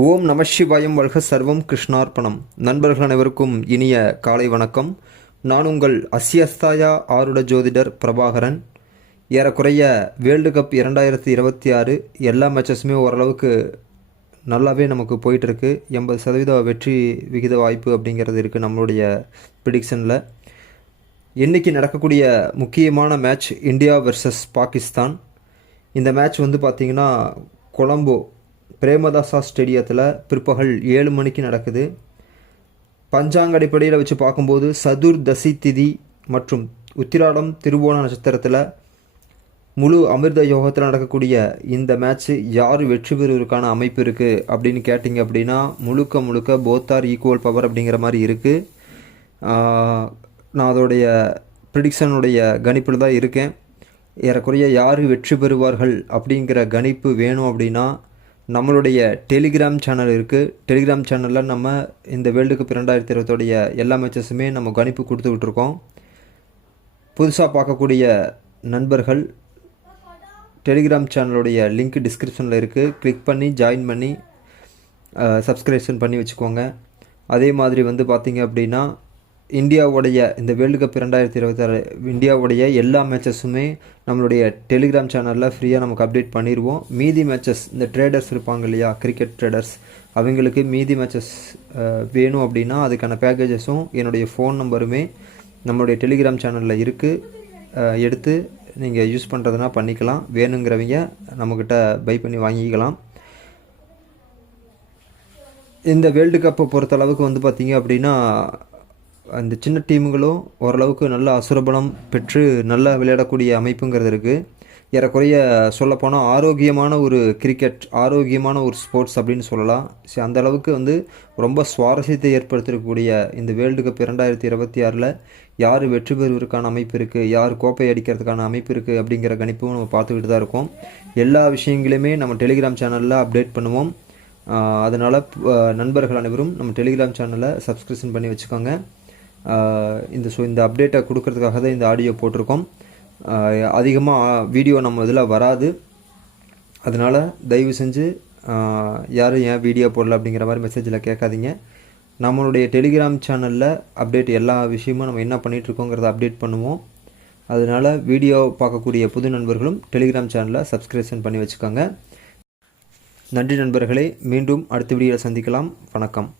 ஓம் நம சிவாயம் வல்க சர்வம் கிருஷ்ணார்ப்பணம். நண்பர்கள் அனைவருக்கும் இனிய காலை வணக்கம். நான் உங்கள் அஸ்யஸ்தாயா ஆருட ஜோதிடர் பிரபாகரன். ஏறக்குறைய வேர்ல்டு கப் 2026 எல்லா மேட்சஸுமே ஓரளவுக்கு நல்லாவே நமக்கு போயிட்டுருக்கு. 80% வெற்றி விகித வாய்ப்பு அப்படிங்கிறது இருக்குது நம்மளுடைய ப்ரிடிக்ஷனில். இன்றைக்கி நடக்கக்கூடிய முக்கியமான மேட்ச் இந்தியா வெர்சஸ் பாகிஸ்தான். இந்த மேட்ச் பார்த்திங்கன்னா கொலம்போ பிரேமதாசா ஸ்டேடியத்தில் பிற்பகல் 7 மணிக்கு நடக்குது. பஞ்சாங்க அடிப்படையில் வச்சு பார்க்கும்போது சதுர்தசி திதி மற்றும் உத்திராடம் திருவோண நட்சத்திரத்தில் முழு அமிர்த யோகத்தில் நடக்கக்கூடிய இந்த மேட்ச்சு யார் வெற்றி பெறுவதற்கான அமைப்பு இருக்குது அப்படின்னு கேட்டிங்க அப்படின்னா முழுக்க போத்தார் ஈக்குவல் பவர் அப்படிங்கிற மாதிரி இருக்குது. நான் அதோடைய ப்ரிடிக்ஷனுடைய கணிப்பில் தான் இருக்கேன். ஏறக்குறைய யார் வெற்றி பெறுவார்கள் அப்படிங்கிற கணிப்பு வேணும் அப்படின்னா நம்மளுடைய டெலிகிராம் சேனல் இருக்குது. டெலிகிராம் சேனலில் நம்ம இந்த வேர்ல்டு கப் 2020 எல்லா மேட்சஸுமே நம்ம கணிப்பு கொடுத்துக்கிட்ருக்கோம். புதுசாக பார்க்கக்கூடிய நண்பர்கள் டெலிகிராம் சேனலுடைய லிங்க் டிஸ்கிரிப்ஷனில் இருக்குது. கிளிக் பண்ணி ஜாயின் பண்ணி சப்ஸ்கிரிப்ஷன் பண்ணி வச்சுக்கோங்க. அதே மாதிரி பார்த்திங்க அப்படின்னா இந்தியாவுடைய இந்த வேர்ல்டு கப் 2026 இந்தியாவுடைய எல்லா மேட்சஸுமே நம்மளுடைய டெலிகிராம் சேனலில் ஃப்ரீயாக நமக்கு அப்டேட் பண்ணிடுவோம். மீதி மேட்சஸ் இந்த ட்ரேடர்ஸ் இருப்பாங்க இல்லையா, கிரிக்கெட் ட்ரேடர்ஸ், அவங்களுக்கு மீதி மேட்சஸ் வேணும் அப்படின்னா அதுக்கான பேக்கேஜஸும் என்னுடைய ஃபோன் நம்பருமே நம்மளுடைய டெலிகிராம் சேனலில் இருக்குது. எடுத்து நீங்கள் யூஸ் பண்ணுறதுனா பண்ணிக்கலாம். வேணுங்கிறவங்க நம்மக்கிட்ட பை பண்ணி வாங்கிக்கலாம். இந்த வேர்ல்டு கப்பை பொறுத்தளவுக்கு பார்த்திங்க அப்படின்னா அந்த சின்ன டீமுகளும் ஓரளவுக்கு நல்ல அசுரபலம் பெற்று நல்லா விளையாடக்கூடிய அமைப்புங்கிறது இருக்குது. ஏறக்குறைய சொல்லப்போனால் ஆரோக்கியமான ஒரு கிரிக்கெட், ஆரோக்கியமான ஒரு ஸ்போர்ட்ஸ் அப்படின்னு சொல்லலாம். அந்த அளவுக்கு ரொம்ப சுவாரஸ்யத்தை ஏற்படுத்தக்கூடிய இந்த வேர்ல்டு கப் 2026 யார் வெற்றி பெறுவதற்கான அமைப்பு இருக்குது, யார் கோப்பை அடிக்கிறதுக்கான அமைப்பு இருக்குது அப்படிங்கிற கணிப்பும் நம்ம பார்த்துக்கிட்டு தான் இருக்கோம். எல்லா விஷயங்களையுமே நம்ம டெலிகிராம் சேனலில் அப்டேட் பண்ணுவோம். அதனால் நண்பர்கள் அனைவரும் நம்ம டெலிகிராம் சேனலை சப்ஸ்கிரிப்ஷன் பண்ணி வச்சுக்கோங்க. இந்த அப்டேட்டை கொடுக்கறதுக்காக தான் இந்த ஆடியோ போட்டிருக்கோம். அதிகமாக வீடியோ நம்ம இதில் வராது. அதனால் தயவு செஞ்சு யாரும் ஏன் வீடியோ போடல அப்படிங்கிற மாதிரி மெசேஜில் கேட்காதீங்க. நம்மளுடைய டெலிகிராம் சேனலில் அப்டேட் எல்லா விஷயமும் நம்ம என்ன பண்ணிகிட்ருக்கோங்கிறத அப்டேட் பண்ணுவோம். அதனால் வீடியோ பார்க்கக்கூடிய புது நண்பர்களும் டெலிகிராம் சேனலை சப்ஸ்கிரிப்ஷன் பண்ணி வச்சுக்கோங்க. நன்றி நண்பர்களே. மீண்டும் அடுத்த வீடியோவில் சந்திக்கலாம். வணக்கம்.